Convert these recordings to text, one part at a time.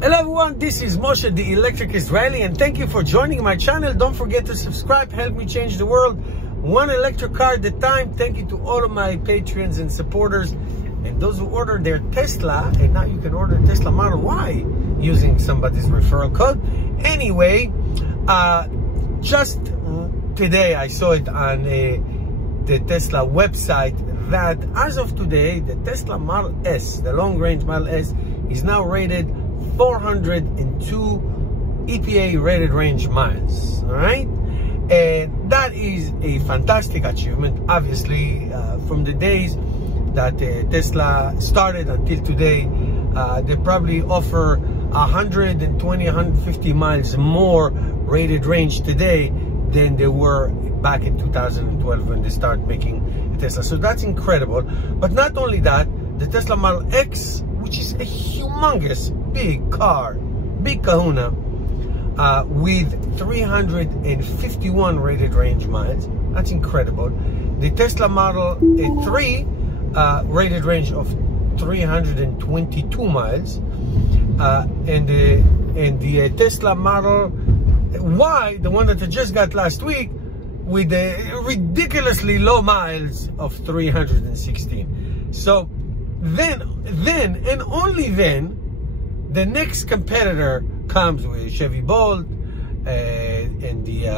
Hello everyone, this is Moshe, the Electric Israeli, and thank you for joining my channel. Don't forget to subscribe, help me change the world, one electric car at a time. Thank you to all of my patrons and supporters, and those who ordered their Tesla, and now you can order Tesla Model Y using somebody's referral code. Anyway, just today I saw it on the Tesla website that as of today, the Tesla Model S, the long-range Model S, is now rated 402 EPA rated range miles. All right, and that is a fantastic achievement. Obviously, from the days that Tesla started until today, they probably offer 120, 150 miles more rated range today than they were back in 2012 when they started making Tesla. So that's incredible. But not only that, the Tesla Model X, which is a humongous big car, big kahuna, with 351 rated range miles. That's incredible. The Tesla Model 3 rated range of 322 miles, and the Tesla Model Y, the one that I just got last week, with a ridiculously low miles of 316. So then and only then, the next competitor comes with Chevy Bolt and the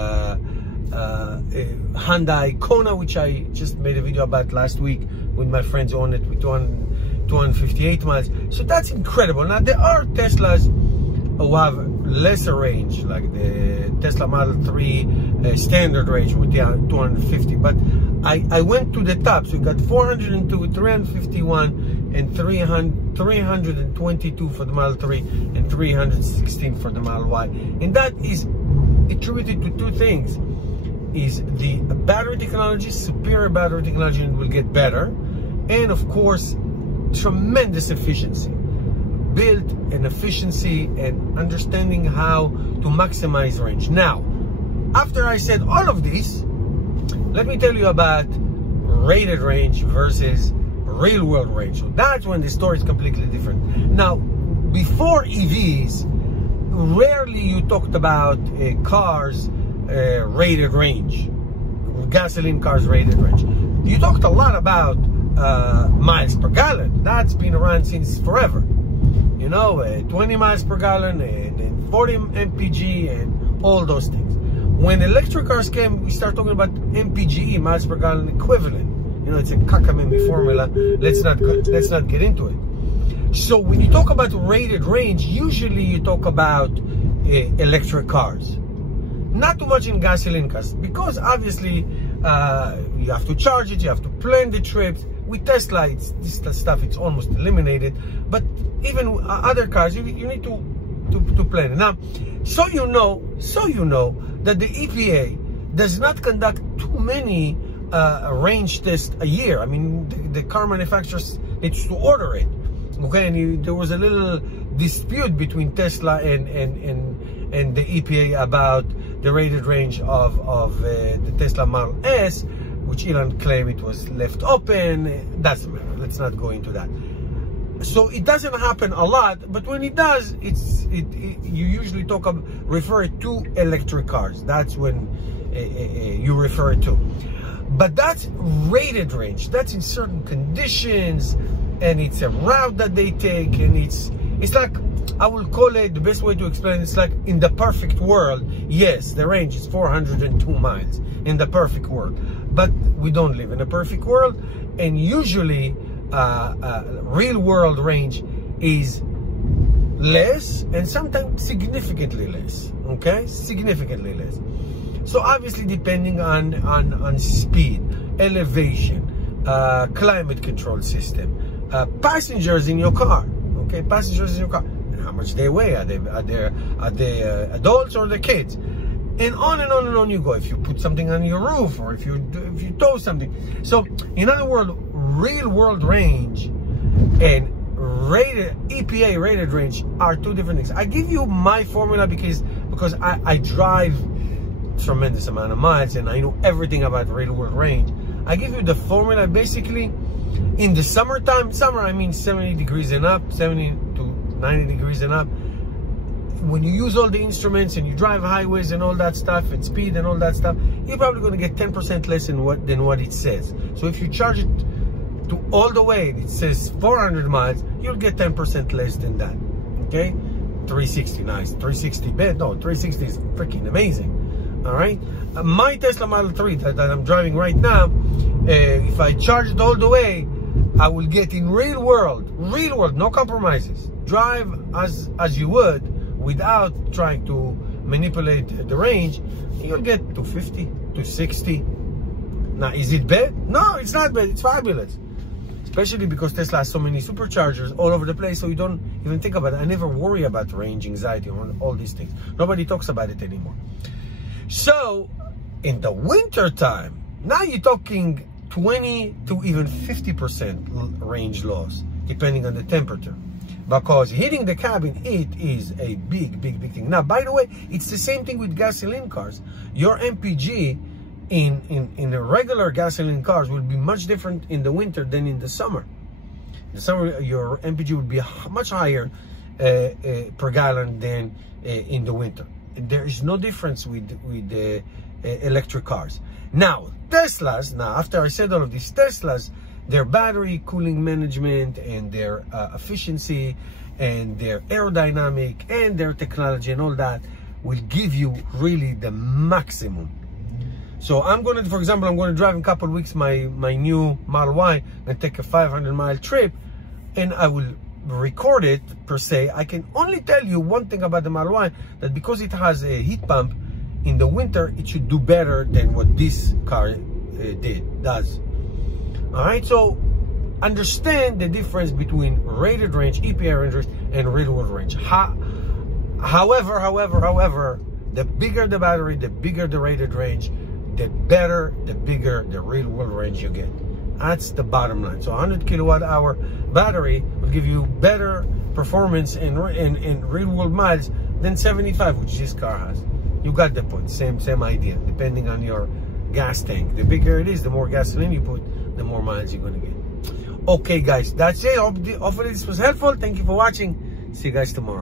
Hyundai Kona, which I just made a video about last week with my friends on it with 258 miles. So that's incredible. Now there are Teslas who have lesser range, like the Tesla Model 3 standard range with 250, but I went to the top. So you got 402, 351, and 322 for the Model 3, and 316 for the Model Y. And that is attributed to two things: is the battery technology, superior battery technology, and will get better, and of course tremendous efficiency, built and efficiency, and understanding how to maximize range. Now, after I said all of this, let me tell you about rated range versus real world range. So that's when the story is completely different. Now, before EVs, rarely you talked about cars rated range, gasoline cars rated range. You talked a lot about miles per gallon. That's been around since forever. You know, 20 miles per gallon and 40 mpg and all those things. When electric cars came, we start talking about mpge, miles per gallon equivalent. You know, it's a cockamamie formula. Let's not get into it. So when you talk about rated range, usually you talk about electric cars. Not too much in gasoline cars, because obviously you have to charge it, you have to plan the trips. With Tesla, this stuff it's almost eliminated. But even other cars, you need to plan it. Now, so you know that the EPA does not conduct too many range tests a year. I mean, the car manufacturers needs to order it. Okay, and there was a little dispute between Tesla and the EPA about the rated range of the Tesla Model S, which Elon claimed it was left open. Doesn't matter. Let's not go into that. So it doesn't happen a lot, but when it does, you usually refer to electric cars. That's when you refer to. But that's rated range. That's in certain conditions, and it's a route that they take, and it's like, I will call it, the best way to explain it, it's like in the perfect world, yes, the range is 402 miles in the perfect world. But we don't live in a perfect world, and usually real world range is less, and sometimes significantly less. Okay, significantly less. So obviously, depending on speed, elevation, climate control system, passengers in your car. Okay, passengers in your car, and how much they weigh. Are they adults or the kids? And on and on and on you go. If you put something on your roof, or if you tow something. So in other words, real world range and EPA rated range are two different things. I give you my formula because I drive tremendous amount of miles and I know everything about real world range. I give you the formula. Basically, in the summertime, summer I mean 70 degrees and up, 70 to 90 degrees and up, when you use all the instruments and you drive highways and all that stuff and speed and all that stuff, you're probably going to get 10% less than what it says. So if you charge it to all the way, it says 400 miles, you'll get 10% less than that. Okay, 360, nice. 360 bed, no, 360 is freaking amazing. All right, my Tesla Model 3 that I'm driving right now, if I charge it all the way, I will get in real world, no compromises. Drive as you would without trying to manipulate the range. You'll get 250, 260. Now, is it bad? No, it's not bad. It's fabulous. Especially because Tesla has so many superchargers all over the place, so you don't even think about it. I never worry about range anxiety or all these things. Nobody talks about it anymore. So, in the winter time, now you're talking 20 to even 50% range loss, depending on the temperature. Because heating the cabin, it is a big thing. Now, by the way, it's the same thing with gasoline cars. Your MPG in a regular gasoline cars will be much different in the winter than in the summer. In the summer, your MPG will be much higher per gallon than in the winter. There is no difference with electric cars. Now, Teslas, after I said all of this, Teslas, their battery cooling management and their efficiency and their aerodynamic and their technology and all that will give you really the maximum. So I'm going to, for example, I'm going to drive in a couple of weeks my new Model Y and take a 500-mile trip, and I will record it per se. I can only tell you one thing about the Model Y, that because it has a heat pump, in the winter it should do better than what this car does. All right, so understand the difference between rated range, EPA range, and real world range. However, the bigger the battery, the bigger the rated range, the better, the bigger the real world range you get. That's the bottom line. So 100 kilowatt hour battery will give you better performance in real world miles than 75, which this car has. You got the point. Same idea. Depending on your gas tank, the bigger it is, the more gasoline you put, the more miles you're going to get. Okay, guys, that's it. Hopefully this was helpful. Thank you for watching. See you guys tomorrow.